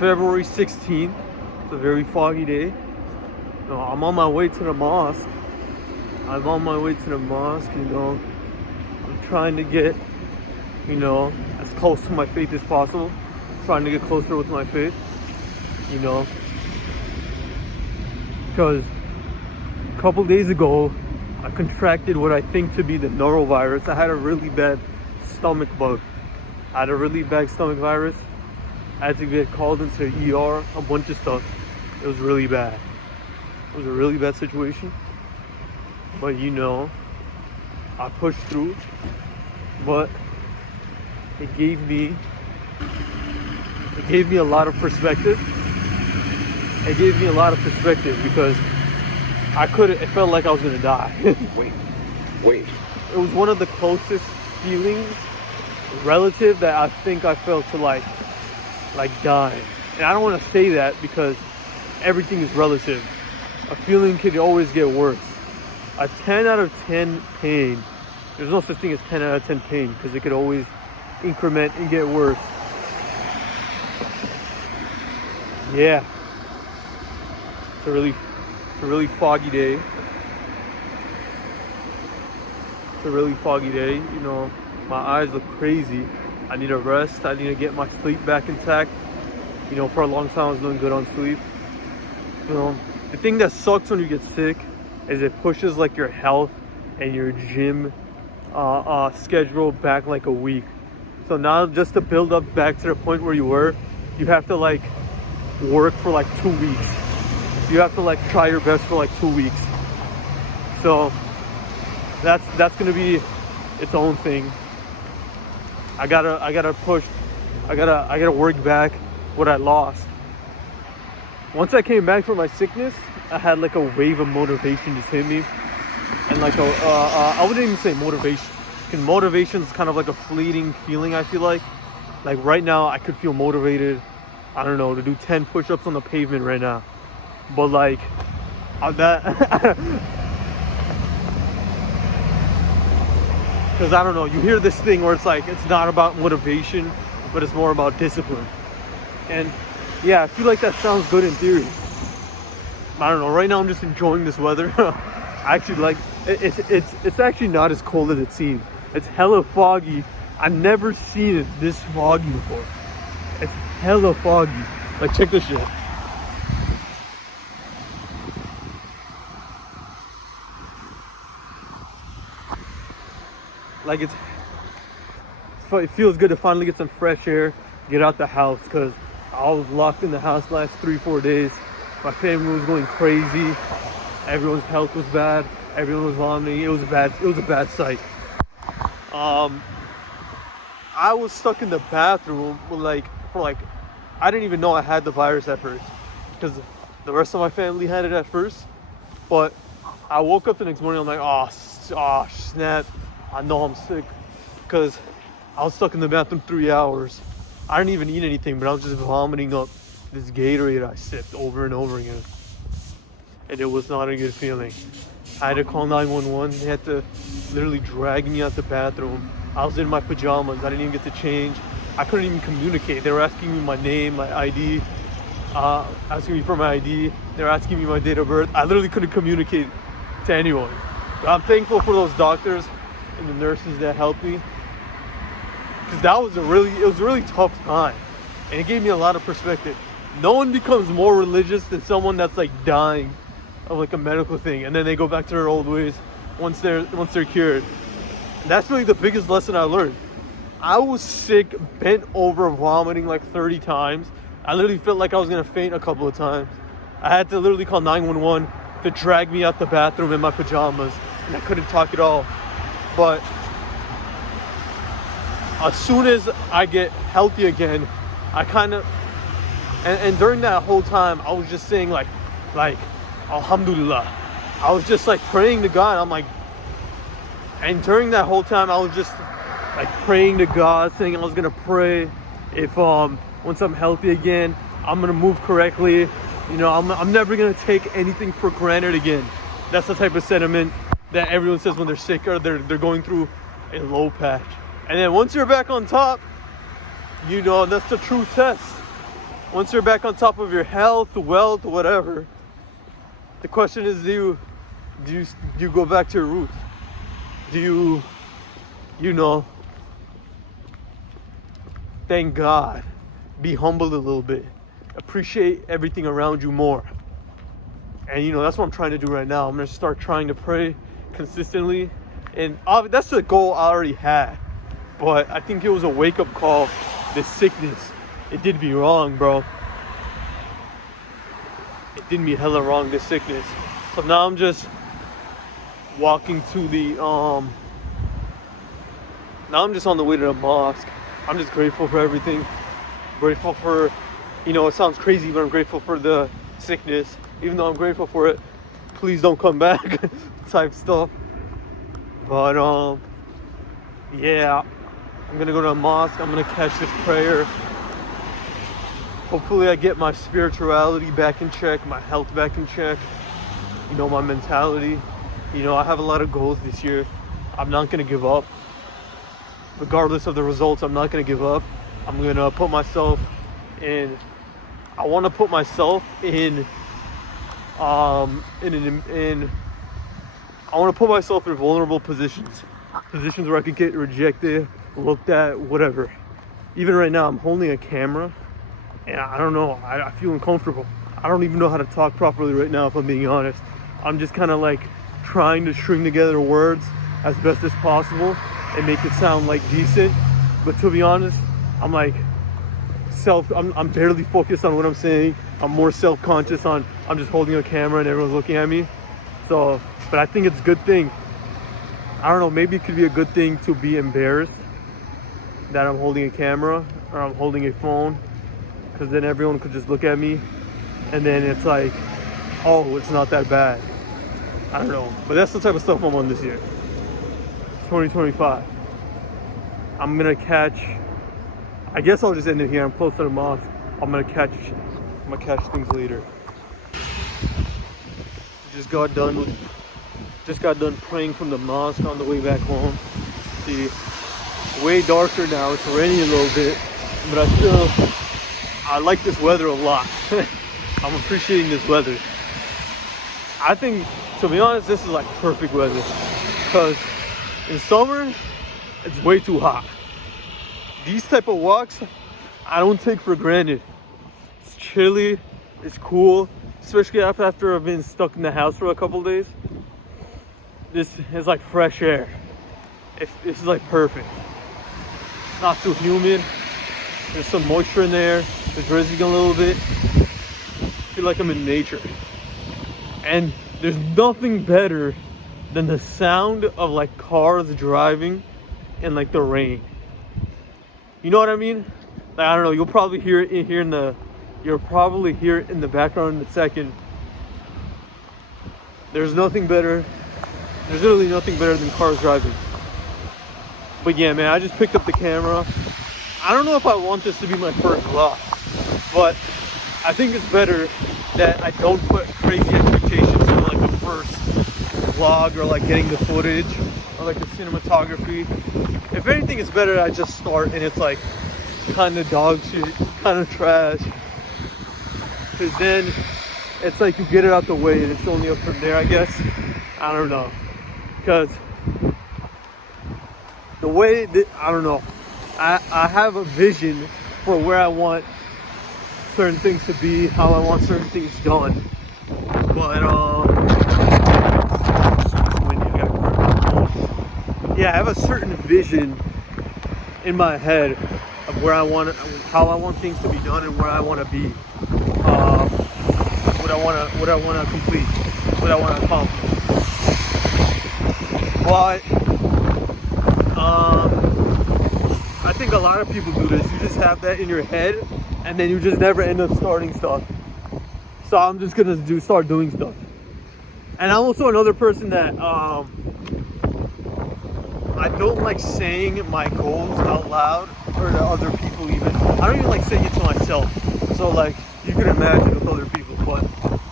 February 16th. It's a very foggy day. I'm on my way to the mosque. I'm trying to get, as close to my faith as possible. Trying to get closer with my faith, because a couple days ago, I contracted what I think to be the norovirus. I had a really bad stomach bug. I had a really bad stomach virus. I had to get called into ER, a bunch of stuff. It was really bad. It was a really bad situation. But I pushed through. But it gave me a lot of perspective. It gave me a lot of perspective because it felt like I was gonna die. Wait. It was one of the closest feelings relative that I think I felt to like dying. And I don't want to say that because everything is relative. A feeling could always get worse. A 10 out of 10 pain, there's no such thing as 10 out of 10 pain because it could always increment and get worse. Yeah. It's a really foggy day. My eyes look crazy. I need a rest. I need to get my sleep back intact. For a long time I was doing good on sleep. The thing that sucks when you get sick is it pushes like your health and your gym schedule back like a week. So now just to build up back to the point where you were, you have to like work for like 2 weeks. You have to like try your best for like 2 weeks. So that's gonna be its own thing. I gotta push. I gotta work back what I lost. Once I came back from my sickness, I had like a wave of motivation just hit me, and like I wouldn't even say motivation. Because motivation is kind of like a fleeting feeling. I feel like right now I could feel motivated. I don't know, to do 10 push-ups on the pavement right now. But like that, because I don't know. You hear this thing where it's like it's not about motivation, but it's more about discipline. And yeah, I feel like that sounds good in theory. I don't know. Right now I'm just enjoying this weather. I actually like it's actually not as cold as it seems. It's hella foggy. I've never seen it this foggy before. It's hella foggy. Like, check this shit. Like, it feels good to finally get some fresh air, get out the house, because I was locked in the house last 3-4 days. My family was going crazy. Everyone's health was bad. Everyone was vomiting. It was a bad sight. I was stuck in the bathroom for I didn't even know I had the virus at first, because the rest of my family had it at first. But I woke up the next morning, I'm like, oh snap, I know I'm sick, because I was stuck in the bathroom 3 hours. I didn't even eat anything, but I was just vomiting up this Gatorade I sipped over and over again. And it was not a good feeling. I had to call 911. They had to literally drag me out the bathroom. I was in my pajamas. I didn't even get to change. I couldn't even communicate. They were asking me my name, my ID, asking me for my ID. They were asking me my date of birth. I literally couldn't communicate to anyone. But I'm thankful for those doctors and the nurses that helped me, because it was a really tough time, and it gave me a lot of perspective. No one becomes more religious than someone that's like dying of like a medical thing, and then they go back to their old ways once they're cured. And that's really the biggest lesson I learned. I was sick, bent over, vomiting like 30 times. I literally felt like I was gonna faint a couple of times. I had to literally call 911 to drag me out the bathroom in my pajamas, and I couldn't talk at all. But as soon as I get healthy again, I kind of, and during that whole time, I was just saying like Alhamdulillah. I was just like praying to God. I'm like, and during that whole time, I was just like praying to God, saying I was gonna pray if once I'm healthy again, I'm gonna move correctly. I'm never gonna take anything for granted again. That's the type of sentiment that everyone says when they're sick or they're going through a low patch. And then once you're back on top, that's the true test. once you're back on top of your health, wealth, whatever, the question is, do you go back to your roots? Do you know, thank God, be humbled a little bit, appreciate everything around you more? And you know, that's what I'm trying to do right now. I'm gonna start trying to pray consistently, and that's the goal I already had. But I think it was a wake-up call. This sickness, it did me wrong, bro. It did me hella wrong, this sickness. So now I'm just walking to the now I'm just on the way to the mosque. I'm just grateful for everything. Grateful for, you know, it sounds crazy, but I'm grateful for the sickness. Even though I'm grateful for it, please don't come back type stuff. But yeah, I'm gonna go to a mosque. I'm gonna catch this prayer. Hopefully I get my spirituality back in check, my health back in check, you know, my mentality. You know, I have a lot of goals this year. I'm not gonna give up. Regardless of the results, I'm not gonna give up. I'm gonna put myself in, I wanna put myself in I want to put myself in vulnerable positions where I could get rejected, looked at, whatever. Even right now, I'm holding a camera, and I don't know, I feel uncomfortable. I don't even know how to talk properly right now, if I'm being honest. I'm just kind of like trying to string together words as best as possible and make it sound like decent. But to be honest, I'm like I'm barely focused on what I'm saying. I'm more self-conscious on, I'm just holding a camera and everyone's looking at me. So, but I think it's a good thing. I don't know, maybe it could be a good thing to be embarrassed that I'm holding a camera or I'm holding a phone, because then everyone could just look at me and then it's like, oh, it's not that bad. I don't know, but that's the type of stuff I'm on this year. 2025. I'm gonna catch, I guess I'll just end it here. I'm close to the mosque. I'm gonna catch things later. Just got done praying from the mosque on the way back home. See, way darker now. It's raining a little bit, but I like this weather a lot. I'm appreciating this weather. I think, to be honest, this is like perfect weather, because in summer it's way too hot. These type of walks I don't take for granted. It's chilly, it's cool, especially after I've been stuck in the house for a couple days. This is like fresh air. This is like perfect. It's not too humid. There's some moisture in there. It's drizzling a little bit. I feel like I'm in nature. And there's nothing better than the sound of like cars driving in like the rain. You know what I mean? Like, I don't know, you'll probably hear it in the background in a second. There's nothing better. There's literally nothing better than cars driving. But yeah, man, I just picked up the camera. I don't know if I want this to be my first vlog, but I think it's better that I don't put crazy expectations on like the first vlog, or like getting the footage, or like the cinematography. If anything, it's better that I just start and it's like kind of dog shit, kind of trash. Because then it's like you get it out the way and it's only up from there, I guess. I don't know. Because the way that, I don't know, I have a vision for where I want certain things to be, how I want certain things done. But yeah, I have a certain vision in my head of where I want, how I want things to be done, and where I want to be, what I want to complete, what I want to accomplish. But I think a lot of people do this. You just have that in your head, and then you just never end up starting stuff. So I'm just gonna start doing stuff. And I'm also another person that I don't like saying my goals out loud, or to other people even. I don't even like saying it to myself. So like, you can imagine with other people, but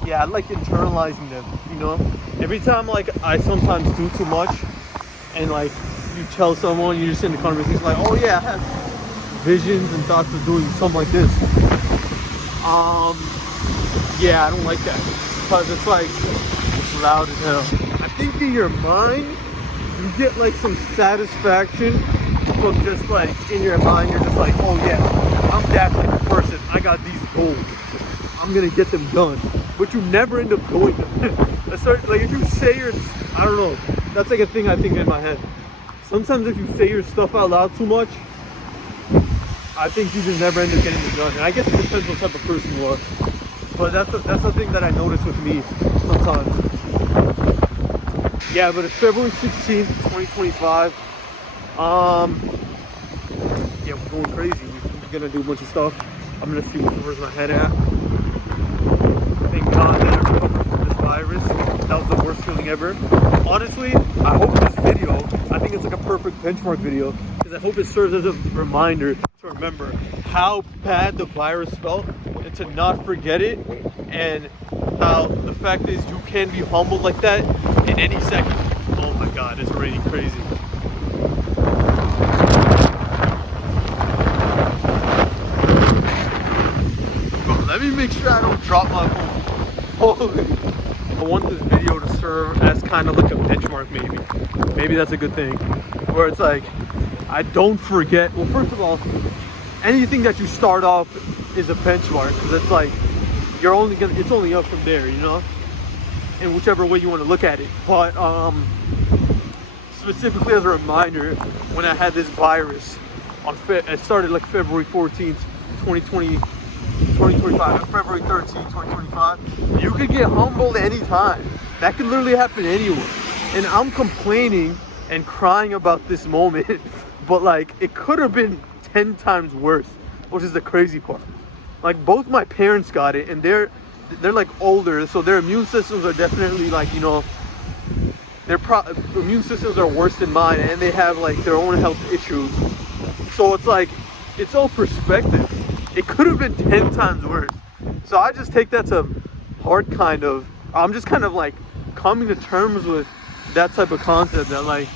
yeah, I like internalizing them, you know? Every time like I sometimes do too much, and like you tell someone, you're just in the conversation like, oh yeah, I have visions and thoughts of doing something like this. Yeah, I don't like that because it's like it's loud as hell. I think in your mind you get like some satisfaction from just like in your mind you're just like, oh yeah, I'm that type of person. I got these goals. I'm gonna get them done. But you never end up doing them. Like if you say your, I don't know. That's like a thing I think in my head. Sometimes if you say your stuff out loud too much, I think you just never end up getting it done. And I guess it depends what type of person you are. But that's the thing that I notice with me sometimes. Yeah, but it's February 16th, 2025. Yeah, we're going crazy. We're gonna do a bunch of stuff. I'm gonna see where's my head at. Thank God that I recovered from this virus. That was the worst feeling ever. Honestly, I hope this video, I think it's like a perfect benchmark video, because I hope it serves as a reminder to remember how bad the virus felt and to not forget it, and how the fact is you can be humbled like that in any second. Oh my God, it's raining crazy. Bro, let me make sure I don't drop my phone. Holy. I want this video to serve as kind of like a benchmark, maybe that's a good thing, where it's like I don't forget. Well, first of all, anything that you start off is a benchmark, because it's like you're only gonna, it's only up from there, you know, in whichever way you want to look at it. But specifically as a reminder, when I had this virus it started like February 14th 2025, February 13th 2025, you could get humbled anytime. That could literally happen anywhere. And I'm complaining and crying about this moment, but like it could have been 10 times worse, which is the crazy part. Like both my parents got it, and they're like older, so their immune systems are definitely like, you know, their immune systems are worse than mine, and they have like their own health issues. So it's like, it's all perspective. It could have been 10 times worse. So I just take that to heart, kind of. I'm just kind of like coming to terms with that type of concept, that like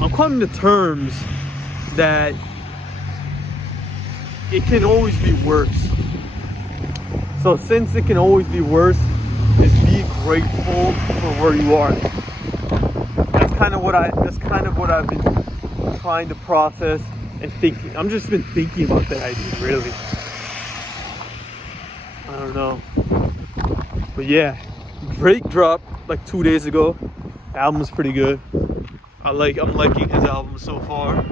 I'm coming to terms that it can always be worse. So since it can always be worse, just be grateful for where you are. That's kind of what I've been trying to process and thinking. I'm just been thinking about that idea, really. I don't know. But yeah, Drake dropped like 2 days ago. The album was pretty good. I'm liking his album so far.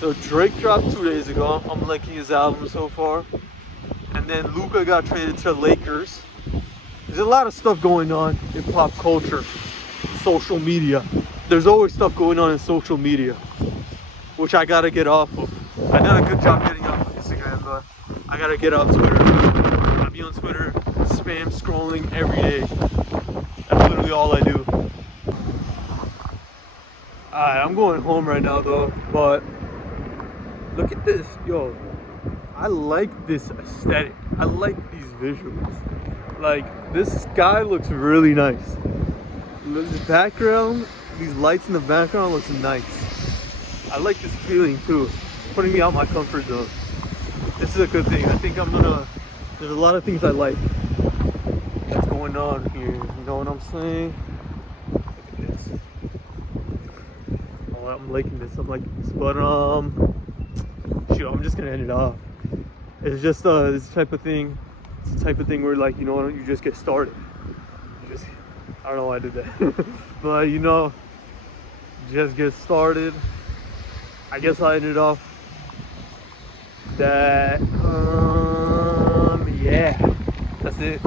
So Drake dropped 2 days ago. I'm liking his album so far. And then Luka got traded to the Lakers. There's a lot of stuff going on in pop culture, social media. There's always stuff going on in social media, which I gotta get off of. I did a good job getting off of Instagram, but I gotta get off Twitter. I be on Twitter, spam scrolling every day. That's literally all I do. Alright, I'm going home right now though, but look at this, yo. I like this aesthetic. I like these visuals. Like, this sky looks really nice. This background, these lights in the background looks nice. I like this feeling too. It's putting me out my comfort zone. This is a good thing. I think there's a lot of things I like that's going on here. You know what I'm saying? Look at this. Oh, I'm liking this. I'm liking this. But shoot, I'm just gonna end it off. It's just this type of thing. It's the type of thing where, like, you know, you just get started. I don't know why I did that. But, you know, just get started. I guess I ended off that, yeah, that's it.